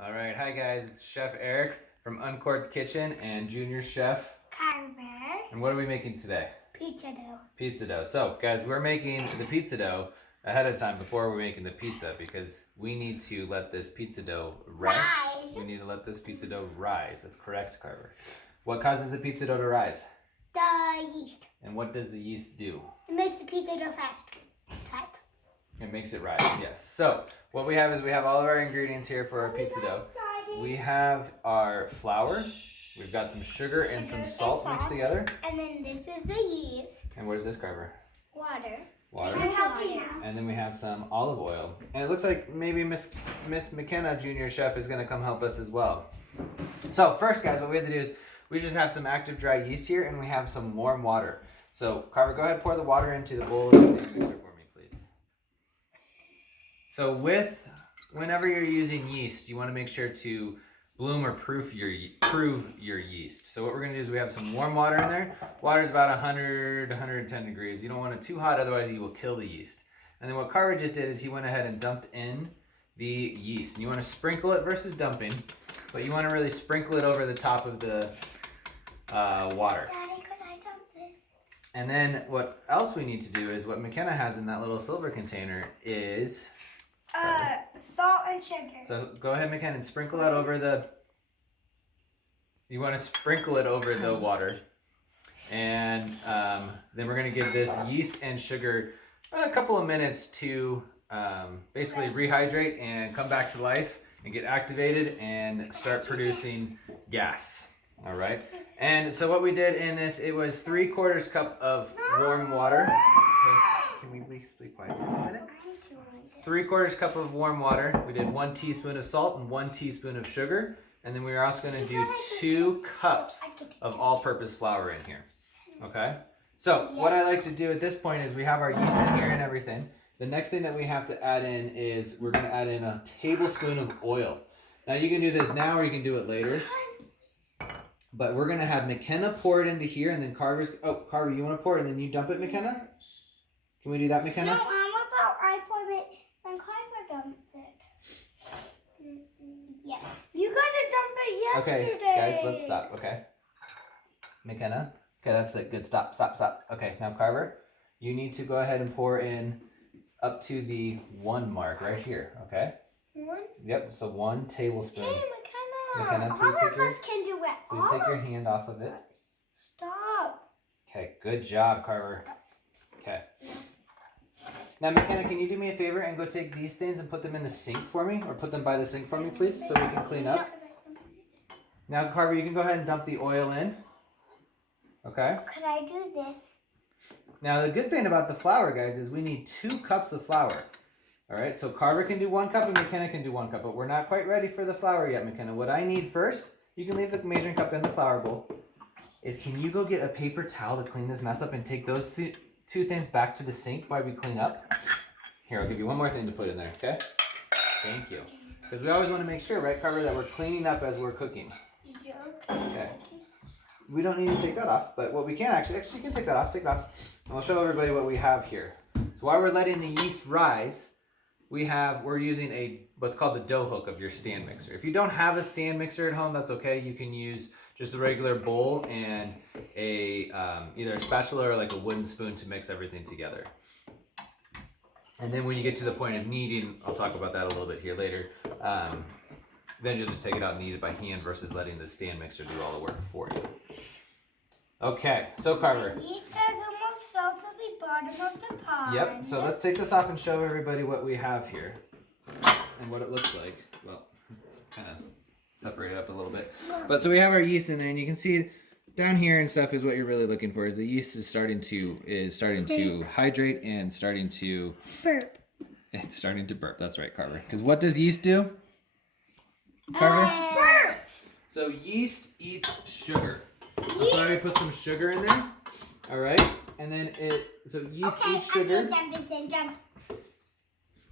All right, hi guys, it's Chef Eric from Uncorked Kitchen and Junior Chef Carver. And what are we making today? Pizza dough. Pizza dough. So guys, we're making the pizza dough ahead of time before we're making the pizza because we need to let this pizza dough rest. Rise. We need to let this pizza dough rise. That's correct, Carver. What causes the pizza dough to rise? The yeast. And what does the yeast do? It makes the pizza dough fast. Fat. It makes it rise, yes. So what we have is we have all of our ingredients here for our pizza dough. We have our flour, we've got some sugar and some salt mixed together. And then this is the yeast. And what is this, Carver? Water. Water. Water. And then we have some olive oil. And it looks like maybe Miss McKenna, Junior Chef, is gonna come help us as well. So first, guys, what we have to do is we just have some active dry yeast here and we have some warm water. So Carver, go ahead and pour the water into the bowl of the stand mixer for me, please. So whenever you're using yeast, you want to make sure to bloom or proof your yeast. So what we're going to do is we have some warm water in there. Water is about 100 to 110 degrees. You don't want it too hot, otherwise you will kill the yeast. And then what Carver just did is he went ahead and dumped in the yeast. And you want to sprinkle it versus dumping, but you want to really sprinkle it over the top of the water. Daddy, could I dump this? And then what else we need to do is what McKenna has in that little silver container is Salt and sugar. so go ahead, McKenna, and sprinkle that over the. You want to sprinkle it over the water, and then we're gonna give this yeast and sugar a couple of minutes to basically rehydrate and come back to life and get activated and start producing gas. All right. And so what we did in this, it was 3/4 cup of warm water. Okay, can we please be quiet for a minute? 3/4 cup of warm water. We did 1 teaspoon of salt and 1 teaspoon of sugar. And then we are also going to do 2 cups of all-purpose flour in here. Okay? So what I like to do at this point is we have our yeast in here and everything. The next thing that we have to add in is we're going to add in a tablespoon of oil. Now you can do this now or you can do it later. But we're going to have McKenna pour it into here and then Carver, you want to pour it and then you dump it, McKenna? Can we do that, McKenna? No, about I pour it and Carver dumps it. Yes. You gotta dump it yesterday. Okay, guys, let's stop, okay? McKenna? Okay, that's it. Good. Stop. Okay, now Carver, you need to go ahead and pour in up to the 1 mark right here, okay? 1? Yep, so 1 tablespoon. Hey, McKenna, please all of us can do it. Please take your hand off of it. Stop. Okay, good job, Carver. Okay. Now, McKenna, can you do me a favor and go take these things and put them in the sink for me? Or put them by the sink for me, please, so we can clean up. Now, Carver, you can go ahead and dump the oil in. Okay? Could I do this? Now, the good thing about the flour, guys, is we need 2 cups of flour. All right, so Carver can do 1 cup and McKenna can do 1 cup, but we're not quite ready for the flour yet, McKenna. What I need first, you can leave the measuring cup in the flour bowl, is can you go get a paper towel to clean this mess up and take those 2 things back to the sink while we clean up? Here, I'll give you one more thing to put in there, okay? Thank you. Because we always want to make sure, right, Carver, that we're cleaning up as we're cooking. Okay. We don't need to take that off, but what we can actually you can take that off, take it off. And I'll show everybody what we have here. So while we're letting the yeast rise, we're using what's called the dough hook of your stand mixer. If you don't have a stand mixer at home, that's okay. You can use just a regular bowl and either a spatula or like a wooden spoon to mix everything together. And then when you get to the point of kneading, I'll talk about that a little bit here later, then you'll just take it out and knead it by hand versus letting the stand mixer do all the work for you. Okay, so Carver. The yeast has almost fell to the bottom of the pot. Yep, so let's take this off and show everybody what we have here and what it looks like. Well, kind of separate it up a little bit. But so we have our yeast in there, and you can see down here and stuff is what you're really looking for. Is the yeast is starting to hydrate and starting to burp. It's starting to burp. That's right, Carver. Because what does yeast do? Carver? Burp. So yeast eats sugar. That's why we put some sugar in there. All right, and then yeast eats sugar.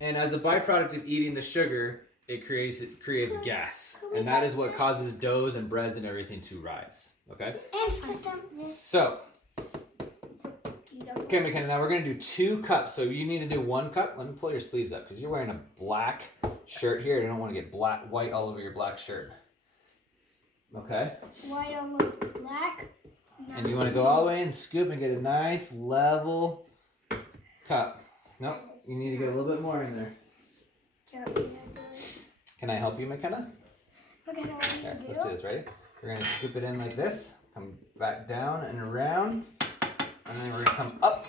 And as a byproduct of eating the sugar, it creates gas, and that is what causes doughs and breads and everything to rise. Okay. So, okay, McKenna. Now we're gonna do 2 cups. So you need to do 1 cup. Let me pull your sleeves up because you're wearing a black shirt here. I don't want to get white all over your black shirt. Okay? White on with black. And you want to go all the way and scoop and get a nice level cup. Nope, you need to get a little bit more in there. Can I help you, McKenna? Okay, Here, let's do this. Ready? We're going to scoop it in like this. Come back down and around. And then we're going to come up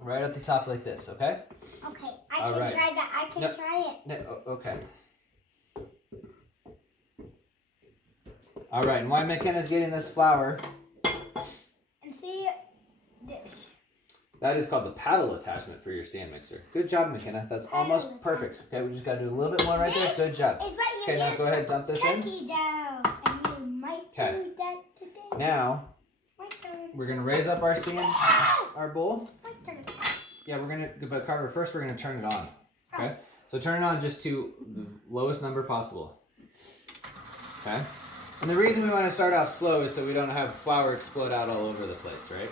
right at the top like this, okay? Okay, I can try that. I can try it. No, okay. All right, and while McKenna's getting this flour, and see this. that is called the paddle attachment for your stand mixer. Good job, McKenna. That's almost perfect. Okay, we just got to do a little bit more right there. Good job. Okay, now go ahead and dump this in. Cookie dough. And you might do that today. Now, My turn. we're going to raise up our stand, our bowl. My turn. Yeah, we're going to, but Carver, first we're going to turn it on. Okay? So turn it on just to the lowest number possible. Okay? And the reason we want to start off slow is so we don't have flour explode out all over the place, right?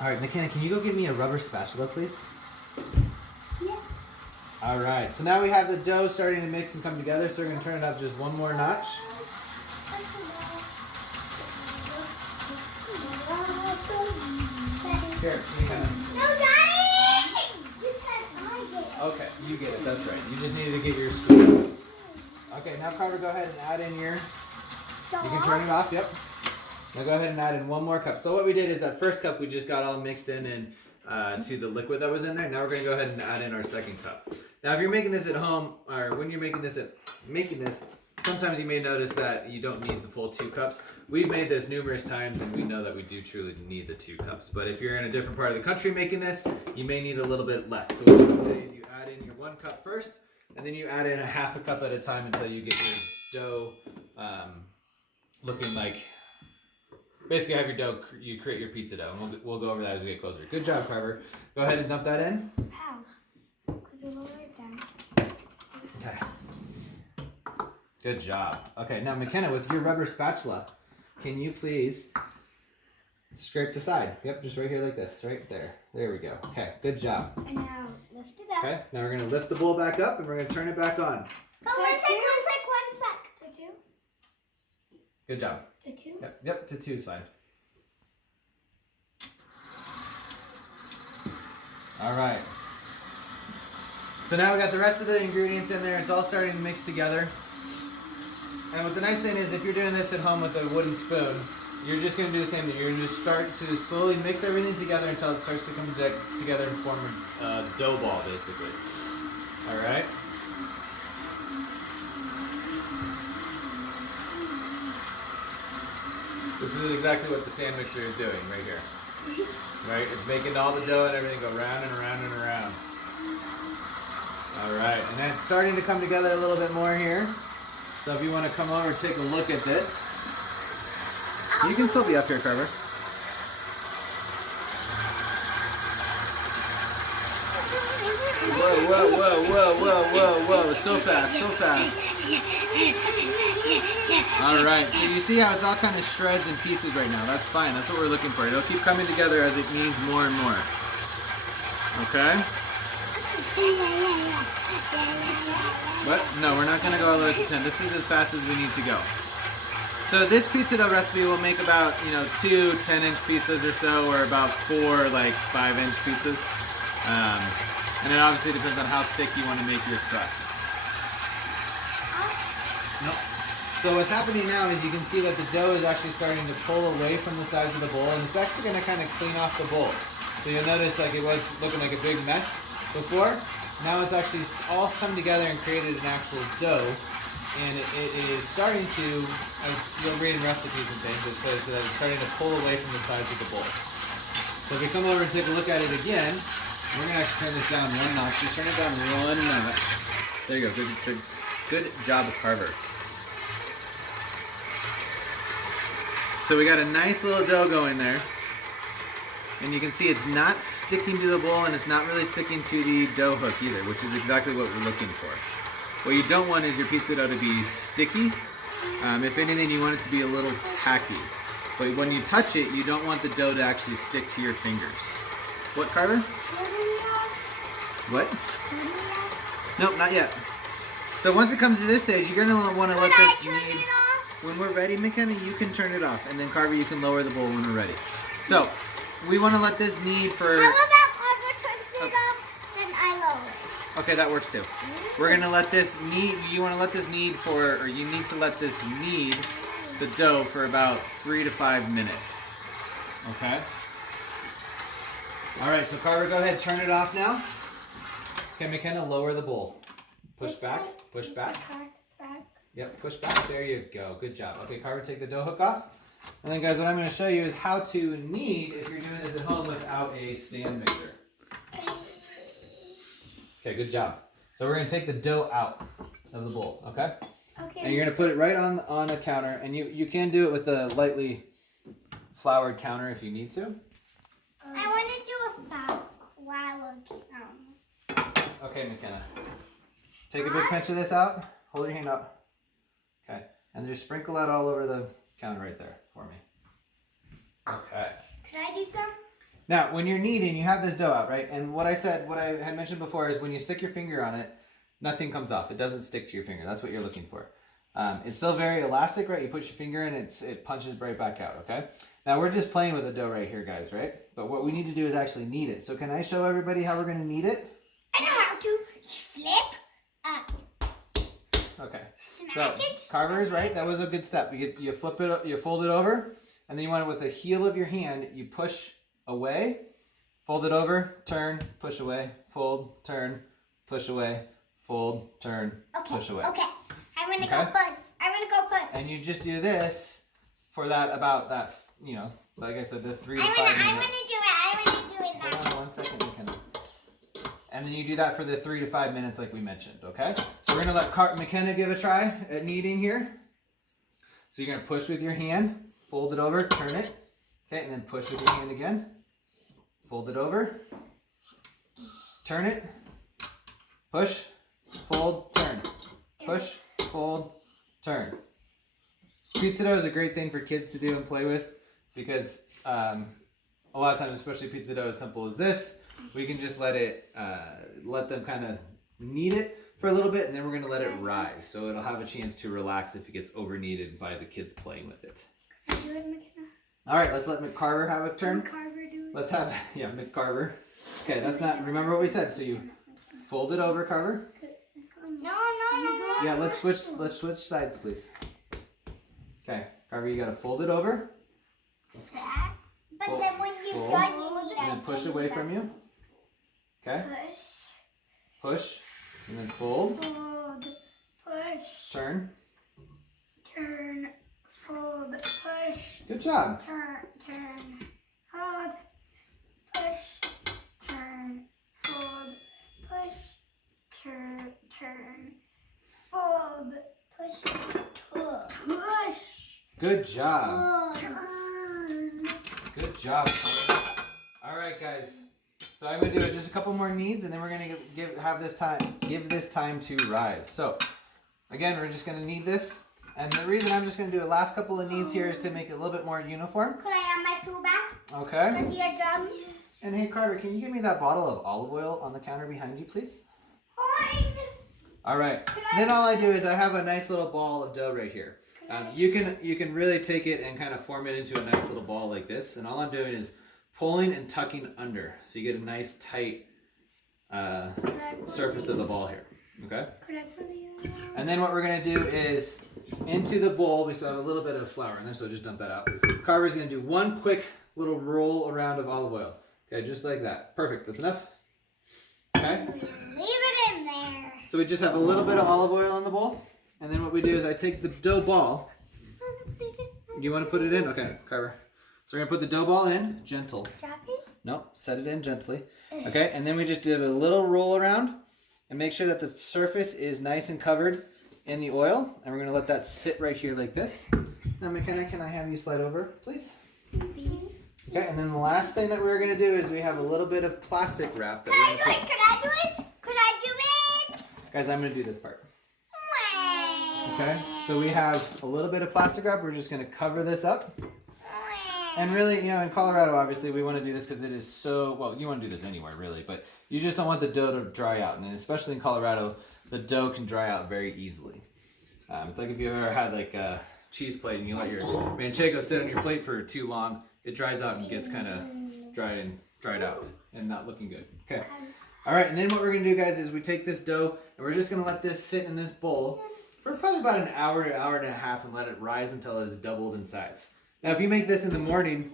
All right, McKenna, can you go get me a rubber spatula, please? Yeah. All right, so now we have the dough starting to mix and come together, so we're going to turn it up just one more notch. Here, McKenna. No, Daddy! You said I get it. Okay, you get it, that's right. You just needed to get your scoop. Okay, now Carver, go ahead and add in your, you can turn it off, yep. Now go ahead and add in one more cup. So what we did is that first cup we just got all mixed in and to the liquid that was in there. Now we're gonna go ahead and add in our second cup. Now if you're making this at home, or when you're making this, sometimes you may notice that you don't need the full 2 cups. We've made this numerous times and we know that we do truly need the 2 cups. But if you're in a different part of the country making this, you may need a little bit less. So what I would say is you add in your 1 cup first, and then you add in a half a cup at a time until you get your dough looking like, basically have your dough, you create your pizza dough. And we'll go over that as we get closer. Good job, Carver. Go ahead and dump that in. How? Because it lower it down. Okay. Good job. Okay, now McKenna, with your rubber spatula, can you please scrape the side? Yep, just right here like this, right there. There we go. Okay, good job. And now lift it up. Okay, now we're gonna lift the bowl back up and we're gonna turn it back on. Oh, one sec. To 2? Good job. To 2? Yep, to 2 is fine. All right. So now we got the rest of the ingredients in there. It's all starting to mix together. And what the nice thing is, if you're doing this at home with a wooden spoon, you're just going to do the same thing. You're going to just start to slowly mix everything together until it starts to come together and form a dough ball, basically. All right? This is exactly what the stand mixer is doing right here. Right? It's making all the dough and everything go round and around and around. All right, and then it's starting to come together a little bit more here. So if you want to come over and take a look at this, you can still be up here, Carver. Whoa, so fast. All right, so you see how it's all kind of shreds and pieces right now. That's fine, that's what we're looking for. It'll keep coming together as it needs more and more. Okay? But no, we're not going to go all the way to 10. This is as fast as we need to go. So this pizza dough recipe will make about, 2 10-inch pizzas or so, or about 4 5-inch pizzas. And it obviously depends on how thick you want to make your crust. Nope. So what's happening now is you can see that the dough is actually starting to pull away from the sides of the bowl, and it's actually going to kind of clean off the bowl. So you'll notice it was looking like a big mess before. Now it's actually all come together and created an actual dough, and it is starting to, as you'll read in recipes and things, it says that it's starting to pull away from the sides of the bowl. So if we come over and take a look at it again, we're going to actually turn this down 1 notch. Just turn it down 1 notch. There you go. Good job, Carver. So we got a nice little dough going there. And you can see it's not sticking to the bowl and it's not really sticking to the dough hook either, which is exactly what we're looking for. What you don't want is your pizza dough to be sticky. If anything, you want it to be a little tacky. But when you touch it, you don't want the dough to actually stick to your fingers. What, Carver? What? Nope, not yet. So once it comes to this stage, you're gonna want to let this knead. When we're ready, McKenna, you can turn it off, and then Carver, you can lower the bowl when we're ready. So we want to let this knead for. How about Carver turns it off, then I lower it? Okay, that works too. We're gonna let this knead. You want to let this knead for, or you need to let this knead the dough for about 3 to 5 minutes. Okay. All right. So Carver, go ahead, turn it off now. Okay, McKenna, lower the bowl. Push back. Push back. Yep, push back. There you go. Good job. Okay, Carver, take the dough hook off. And then, guys, what I'm going to show you is how to knead if you're doing this at home without a stand mixer. Okay, good job. So we're going to take the dough out of the bowl, okay? Okay. And you're going to put it right on a counter. And you can do it with a lightly floured counter if you need to. I want to do a flour counter. Okay, McKenna. Take a big pinch of this out. Hold your hand up. Okay. And just sprinkle that all over the counter right there for me. Okay. Could I do some? Now, when you're kneading, you have this dough out, right? And what I had mentioned before is when you stick your finger on it, nothing comes off. It doesn't stick to your finger. That's what you're looking for. It's still very elastic, right? You put your finger in, it punches right back out, okay? Now, we're just playing with the dough right here, guys, right? But what we need to do is actually knead it. So can I show everybody how we're going to knead it? I know how to flip up. Okay. So Carver is right. That was a good step. You flip it, you fold it over, and then you want it with the heel of your hand. You push away, fold it over, turn, push away, fold, turn, push away, fold, turn, push away. Okay. I'm gonna go first. And you just do this for about that, like I said, the 3 to 5 minutes. I wanna do it. Hold on 1 second, McKenna. And then you do that for the 3 to 5 minutes like we mentioned, okay? So we're gonna let McKenna give a try at kneading here. So you're gonna push with your hand, fold it over, turn it, okay, and then push with your hand again. Fold it over, turn it, push, fold, turn, push, fold, turn. Pizza dough is a great thing for kids to do and play with because a lot of times, especially pizza dough as simple as this, we can just let them kind of knead it for a little bit, and then we're going to let it rise. So it'll have a chance to relax if it gets over kneaded by the kids playing with it. Can I do it, McKenna? All right, let's let McCarver have a turn. Carver do it. Let's have, McCarver. Okay, that's not, remember what we said. So you fold it over, Carver. No. Yeah, let's switch sides, please. Okay, Carver, you got to fold it over. But then when you've fold, done, you need and then push away from you. Okay, push, and then fold, push, turn. fold, push, Good job. turn, hold, push, turn, fold, push, turn, fold, push, push. Good job. Turn. Good job. All right, guys. So I'm gonna do just a couple more kneads, and then we're gonna give this time to rise. So again, we're just gonna knead this, and the reason I'm just gonna do a last couple of kneads here is to make it a little bit more uniform. Could I have my stool back? Okay. With your drum? And hey, Carver, can you give me that bottle of olive oil on the counter behind you, please? Fine. All right. Then all I do is I have a nice little ball of dough right here. You can really take it and kind of form it into a nice little ball like this. And all I'm doing is pulling and tucking under. So you get a nice tight surface of the ball here. Okay? Could I put the And then what we're going to do is into the bowl, we still have a little bit of flour in there, so just dump that out. Carver's going to do one quick little roll around of olive oil. Okay, just like that. Perfect. That's enough? Okay? Leave it in there. So we just have a little bit of olive oil in the bowl. And then what we do is I take the dough ball. You want to put it in? Okay, Carver. So we're going to put the dough ball in. Gentle. Drop it? Nope, set it in gently. Okay, and then we just do a little roll around and make sure that the surface is nice and covered in the oil. And we're going to let that sit right here like this. Now, McKenna, can I have you slide over, please? Okay, and then the last thing that we're going to do is we have a little bit of plastic wrap. That Could I do it? Guys, I'm going to do this part. Okay, so we have a little bit of plastic wrap. We're just going to cover this up. And really, you know, in Colorado, obviously, we want to do this because it is so, well, you want to do this anywhere, really, but you just don't want the dough to dry out. And especially in Colorado, the dough can dry out very easily. It's like if you ever had like a cheese plate and you let your manchego sit on your plate for too long, it dries out and gets kind of dried out and not looking good. Okay. All right, and then what we're going to do, guys, is we take this dough and we're just going to let this sit in this bowl for probably about an hour to an hour and a half and let it rise until it is doubled in size. Now, if you make this in the morning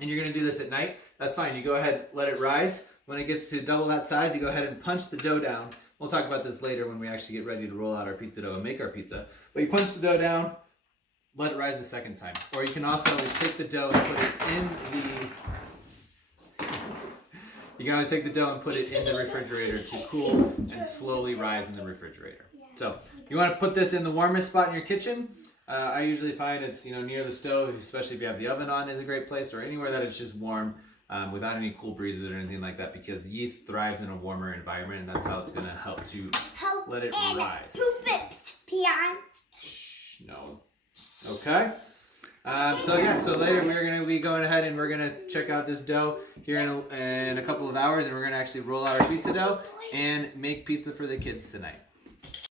and you're going to do this at night, that's fine. You go ahead, let it rise. When it gets to double that size, you go ahead and punch the dough down. We'll talk about this later when we actually get ready to roll out our pizza dough and make our pizza. But you punch the dough down, let it rise the second time. Or you can also always take the dough and put it in the... You can always take the dough and put it in the refrigerator to cool and slowly rise in the refrigerator. So you want to put this in the warmest spot in your kitchen. I usually find it's, you know, near the stove, especially if you have the oven on, is a great place, or anywhere that it's just warm without any cool breezes or anything like that, because yeast thrives in a warmer environment, and that's how it's going to help to let it rise. Shh, no. Okay. So later we're going to be going ahead and we're going to check out this dough here in a couple of hours, and we're going to actually roll out our pizza dough and make pizza for the kids tonight.